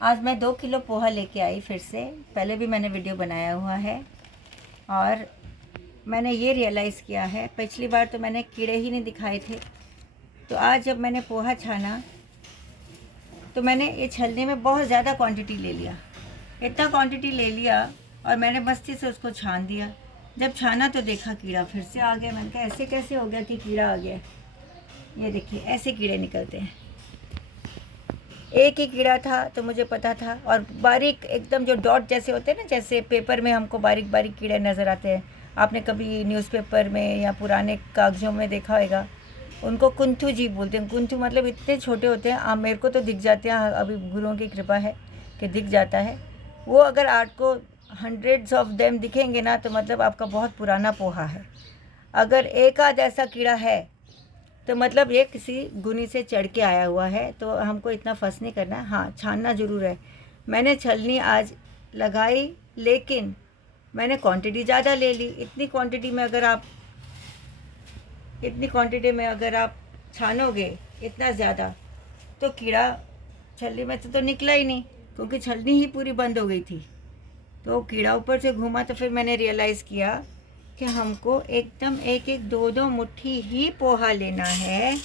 आज मैं 2 किलो पोहा लेके आई फिर से। पहले भी मैंने वीडियो बनाया हुआ है और मैंने ये रियलाइज़ किया है, पिछली बार तो मैंने कीड़े ही नहीं दिखाए थे। तो आज जब मैंने पोहा छाना तो मैंने ये छलनी में बहुत ज़्यादा क्वांटिटी ले लिया। इतना क्वांटिटी ले लिया और मैंने मस्ती से उसको छान दिया। जब छाना तो देखा कीड़ा फिर से आ गया। मैंने कहा ऐसे कैसे हो गया कि कीड़ा आ गया। ये देखिए ऐसे कीड़े निकलते हैं। एक ही कीड़ा था तो मुझे पता था, और बारीक एकदम जो डॉट जैसे होते हैं ना, जैसे पेपर में हमको बारीक बारीक कीड़े नज़र आते हैं। आपने कभी न्यूज़पेपर में या पुराने कागज़ों में देखा होगा, उनको कुंथू जी बोलते हैं। कुंथू मतलब इतने छोटे होते हैं, आप मेरे को तो दिख जाते हैं, अभी गुरुओं की कृपा है कि दिख जाता है। वो अगर आपको हंड्रेड्स ऑफ देम दिखेंगे ना तो मतलब आपका बहुत पुराना पोहा है। अगर एक आध ऐसा कीड़ा है तो मतलब ये किसी गुनी से चढ़ के आया हुआ है। तो हमको इतना फंस नहीं करना। हाँ, छानना ज़रूर है। मैंने छलनी आज लगाई, लेकिन मैंने क्वांटिटी ज़्यादा ले ली। इतनी क्वांटिटी में अगर आप छानोगे इतना ज़्यादा तो कीड़ा छलनी में से तो निकला ही नहीं, क्योंकि छलनी ही पूरी बंद हो गई थी। तो कीड़ा ऊपर से घूमा। तो फिर मैंने रियलाइज़ किया कि हमको एकदम एक एक दो दो मुट्ठी ही पोहा लेना है,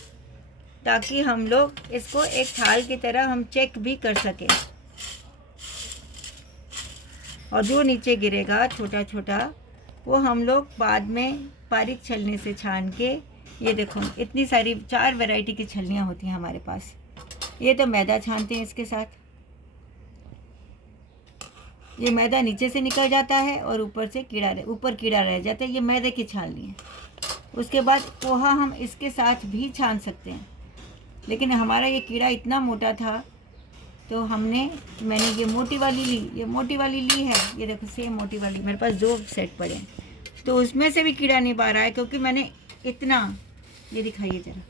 ताकि हम लोग इसको एक थाल की तरह हम चेक भी कर सकें। और जो नीचे गिरेगा छोटा छोटा, वो हम लोग बाद में बारीक छलनी से छान के, ये देखो इतनी सारी 4 वैरायटी की छलनियाँ होती हैं हमारे पास। ये तो मैदा छानते हैं इसके साथ। ये मैदा नीचे से निकल जाता है और ऊपर कीड़ा रह जाता है। ये मैदे की छाननी है। उसके बाद पोहा हम इसके साथ भी छान सकते हैं, लेकिन हमारा ये कीड़ा इतना मोटा था तो मैंने ये मोटी वाली ली है। ये देखो सेम मोटी वाली, मेरे पास 2 सेट पड़े हैं। तो उसमें से भी कीड़ा नहीं पा रहा है, क्योंकि मैंने इतना, ये दिखाइए ज़रा,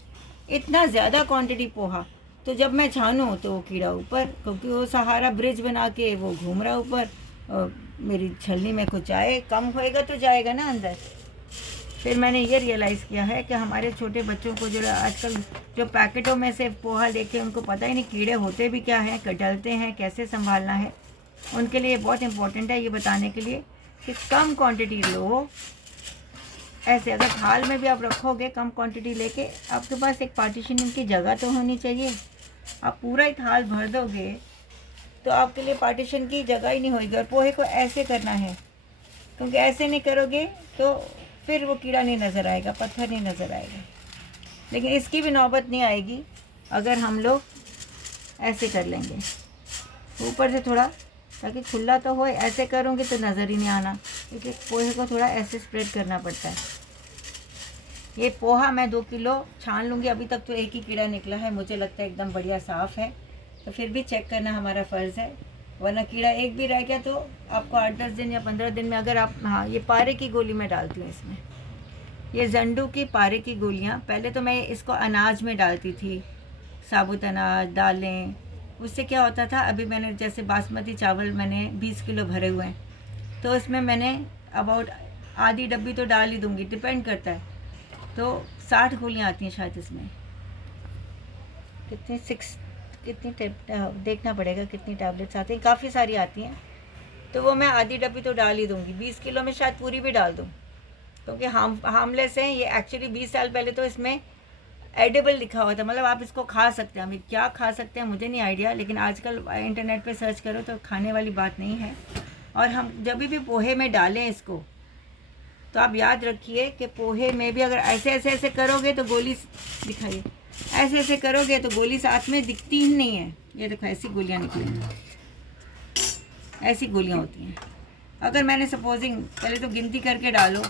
इतना ज़्यादा क्वांटिटी पोहा। तो जब मैं छानूँ तो वो कीड़ा ऊपर, क्योंकि वो सहारा ब्रिज बना के वो घूम रहा ऊपर, और मेरी छलनी में कुछ आए कम होएगा तो जाएगा ना अंदर। फिर मैंने ये रियलाइज़ किया है कि हमारे छोटे बच्चों को जो आजकल जो पैकेटों में से पोहा लेके, उनको पता ही नहीं कीड़े होते भी क्या हैं, डलते हैं, कैसे संभालना है। उनके लिए बहुत इम्पोर्टेंट है ये बताने के लिए कि कम क्वांटिटी लो। ऐसे अगर थाल में भी आप रखोगे कम क्वांटिटी लेके, आपके पास एक पार्टीशनिंग की जगह तो होनी चाहिए। आप पूरा ही थाल भर दोगे तो आपके लिए पार्टीशन की जगह ही नहीं होगी। और पोहे को ऐसे करना है, क्योंकि ऐसे नहीं करोगे तो फिर वो कीड़ा नहीं नज़र आएगा, पत्थर नहीं नज़र आएगा। लेकिन इसकी भी नौबत नहीं आएगी अगर हम लोग ऐसे कर लेंगे ऊपर से थोड़ा, ताकि खुला तो हो। ऐसे करोगे तो नज़र ही नहीं आना, क्योंकि पोहे को थोड़ा ऐसे स्प्रेड करना पड़ता है। ये पोहा मैं 2 किलो छान लूँगी। अभी तक तो एक ही कीड़ा निकला है, मुझे लगता है एकदम बढ़िया साफ़ है। तो फिर भी चेक करना हमारा फ़र्ज़ है, वरना कीड़ा एक भी रह गया तो आपको 8-10 दिन या 15 दिन में, अगर आप, हाँ, ये पारे की गोली मैं डालती हूँ इसमें। ये जंडू की पारे की गोलियाँ। पहले तो मैं इसको अनाज में डालती थी, साबुत अनाज, दालें। उससे क्या होता था, अभी मैंने जैसे बासमती चावल मैंने 20 किलो भरे हुए हैं, तो इसमें मैंने अबाउट आधी डब्बी तो डाल ही दूँगी, डिपेंड करता है। तो 60 गोलियाँ आती हैं शायद इसमें। देखना पड़ेगा कितनी टैबलेट्स आती हैं, काफ़ी सारी आती हैं। तो वो मैं आधी डब्बी तो डाल ही दूँगी। 20 किलो में शायद पूरी भी डाल दूँ, क्योंकि हार्मलेस हैं ये। एक्चुअली 20 साल पहले तो इसमें एडिबल लिखा हुआ था, मतलब आप इसको खा सकते हैं। हमें क्या खा सकते हैं मुझे नहीं आइडिया, लेकिन आजकल इंटरनेट पे सर्च करो तो खाने वाली बात नहीं है। और हम जब भी पोहे में डालें इसको, तो आप याद रखिए कि पोहे में भी अगर ऐसे करोगे तो गोली, दिखाइए, ऐसे करोगे तो गोली साथ में दिखती ही नहीं है। ये देखो ऐसी गोलियाँ निकलेंगी, ऐसी गोलियाँ होती हैं। अगर मैंने सपोजिंग पहले तो गिनती करके डालो,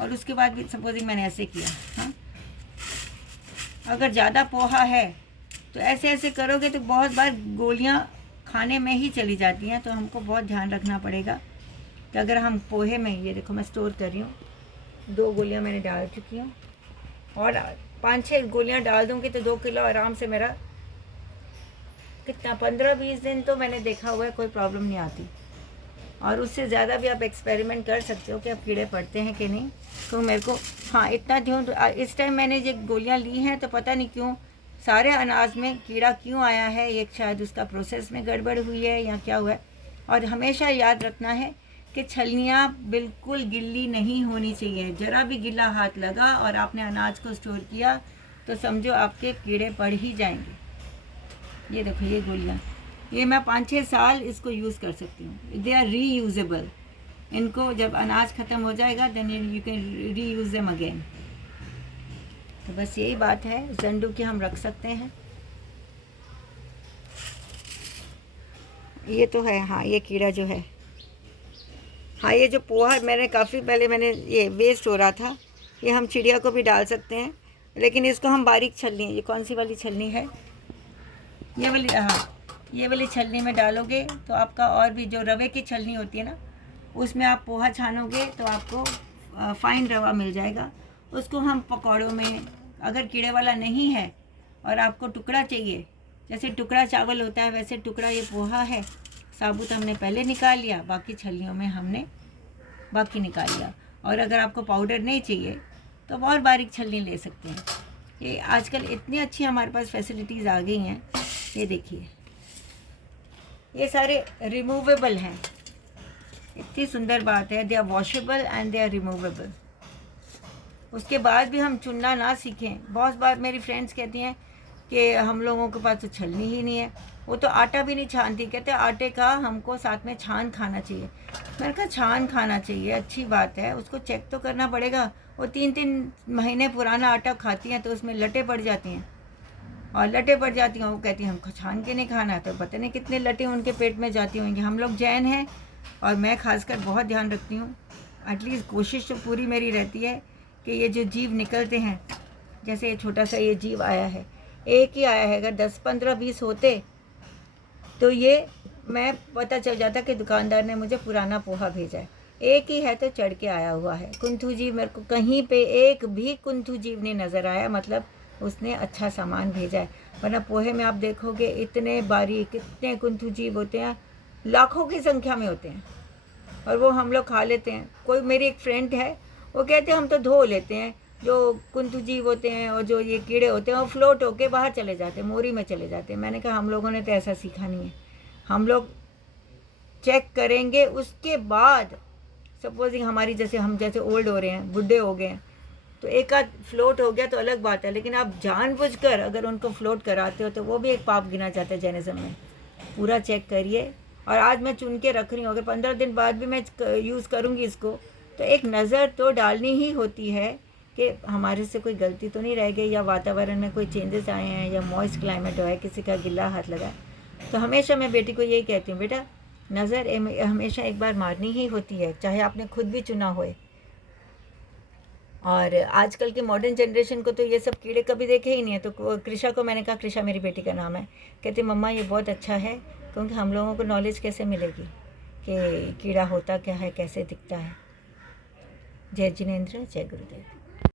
और उसके बाद भी सपोजिंग मैंने ऐसे किया, हाँ, अगर ज़्यादा पोहा है तो ऐसे करोगे तो बहुत बार गोलियाँ खाने में ही चली जाती हैं। तो हमको बहुत ध्यान रखना पड़ेगा कि अगर हम पोहे में, ये देखो मैं स्टोर कर रही हूँ, 2 गोलियाँ मैंने डाल चुकी हूँ, और 5-6 गोलियाँ डाल दूँगी तो 2 किलो आराम से मेरा, कितना 15-20 दिन तो मैंने देखा हुआ है, कोई प्रॉब्लम नहीं आती। और उससे ज़्यादा भी आप एक्सपेरिमेंट कर सकते हो कि अब कीड़े पड़ते हैं कि नहीं। तो मेरे को, हाँ, इतना ध्यान। इस टाइम मैंने ये गोलियाँ ली हैं तो पता नहीं क्यों सारे अनाज में कीड़ा क्यों आया है, एक शायद उसका प्रोसेस में गड़बड़ हुई है या क्या हुआ है। और हमेशा याद रखना है कि छलनियाँ बिल्कुल गिल्ली नहीं होनी चाहिए। ज़रा भी गिल्ला हाथ लगा और आपने अनाज को स्टोर किया तो समझो आपके कीड़े पड़ ही जाएंगे। ये देखो ये गोलियाँ, ये मैं 5-6 साल इसको यूज़ कर सकती हूँ। They are reusable. इनको जब अनाज ख़त्म हो जाएगा then you can reuse them again. तो बस यही बात है, जंडू की हम रख सकते हैं। ये तो है, हाँ ये कीड़ा जो है, हाँ ये जो पोहा मैंने काफ़ी पहले मैंने ये वेस्ट हो रहा था, ये हम चिड़िया को भी डाल सकते हैं, लेकिन इसको हम बारीक छलनी है। ये कौन सी वाली छलनी है, ये वाली, हाँ ये वाली छलनी में डालोगे तो आपका, और भी जो रवे की छलनी होती है ना, उसमें आप पोहा छानोगे तो आपको फाइन रवा मिल जाएगा। उसको हम पकौड़ों में, अगर कीड़े वाला नहीं है और आपको टुकड़ा चाहिए, जैसे टुकड़ा चावल होता है वैसे टुकड़ा ये पोहा है, साबुत हमने पहले निकाल लिया, बाकी छलनियों में हमने बाकी निकाल लिया। और अगर आपको पाउडर नहीं चाहिए तो और बारीक छलनी ले सकते हैं। ये आजकल इतनी अच्छी हमारे पास फैसिलिटीज़ आ गई हैं। ये देखिए ये सारे रिमूवेबल हैं, इतनी सुंदर बात है। They are washable and they are removable. उसके बाद भी हम चुनना ना सीखें। बहुत बार मेरी फ्रेंड्स कहती हैं कि हम लोगों के पास तो छलनी ही नहीं है, वो तो आटा भी नहीं छानती, कहते आटे का हमको साथ में छान खाना चाहिए। मैंने कहा छान खाना चाहिए, अच्छी बात है, उसको चेक तो करना पड़ेगा। वो 3-3 महीने पुराना आटा खाती हैं तो उसमें लटें पड़ जाती हैं, और लटें पड़ जाती हैं, वो कहती हैं हमको छान के नहीं खाना है, तो पता नहीं कितने लटें उनके पेट में जाती होंगी। हम लोग जैन हैं और मैं खासकर बहुत ध्यान रखती हूँ, एटलीस्ट कोशिश तो पूरी मेरी रहती है कि ये जो जीव निकलते हैं, जैसे ये छोटा सा ये जीव आया है, एक ही आया है, अगर 10-15-20 होते तो ये मैं पता चल जाता कि दुकानदार ने मुझे पुराना पोहा भेजा है। एक ही है तो चढ़ के आया हुआ है। कुंथू जीव मेरे को कहीं पे एक भी कुंथू जीव नहीं नज़र आया, मतलब उसने अच्छा सामान भेजा है। वरना पोहे में आप देखोगे इतने बारीक, कितने कुंथू जीव होते हैं, लाखों की संख्या में होते हैं, और वो हम लोग खा लेते हैं। कोई मेरी एक फ्रेंड है, वो कहते हैं हम तो धो लेते हैं, जो कुंथू जीव होते हैं और जो ये कीड़े होते हैं वो फ्लोट होके बाहर चले जाते हैं, मोरी में चले जाते हैं। मैंने कहा हम लोगों ने तो ऐसा सीखा नहीं है, हम लोग चेक करेंगे उसके बाद। सपोजिंग हमारी जैसे हम जैसे ओल्ड हो रहे हैं, बुढ़े हो गए हैं, तो एक आध फ्लोट हो गया तो अलग बात है, लेकिन आप जानबूझकर अगर उनको फ्लोट कराते हो तो वो भी एक पाप गिना जाता है जैनिज़्म में। पूरा चेक करिए। और आज मैं चुन के रख रही हूँ, अगर 15 दिन बाद भी मैं यूज़ करूँगी इसको, तो एक नज़र तो डालनी ही होती है कि हमारे से कोई गलती तो नहीं रह गई, या वातावरण में कोई चेंजेस आए हैं, या मॉइस्ट क्लाइमेट हो है, किसी का गिल्ला हाथ लगा। तो हमेशा मैं बेटी को यही कहती हूँ, बेटा नज़र हमेशा एक बार मारनी ही होती है, चाहे आपने खुद भी चुना होए। और आजकल के मॉडर्न जनरेशन को तो ये सब कीड़े कभी देखे ही नहीं है। तो कृषा को मैंने कहा, कृषा मेरी बेटी का नाम है, कहती मम्मा ये बहुत अच्छा है, क्योंकि हम लोगों को नॉलेज कैसे मिलेगी कि कीड़ा होता क्या है, कैसे दिखता है। जय जिनेंद्र, जय गुरुदेव।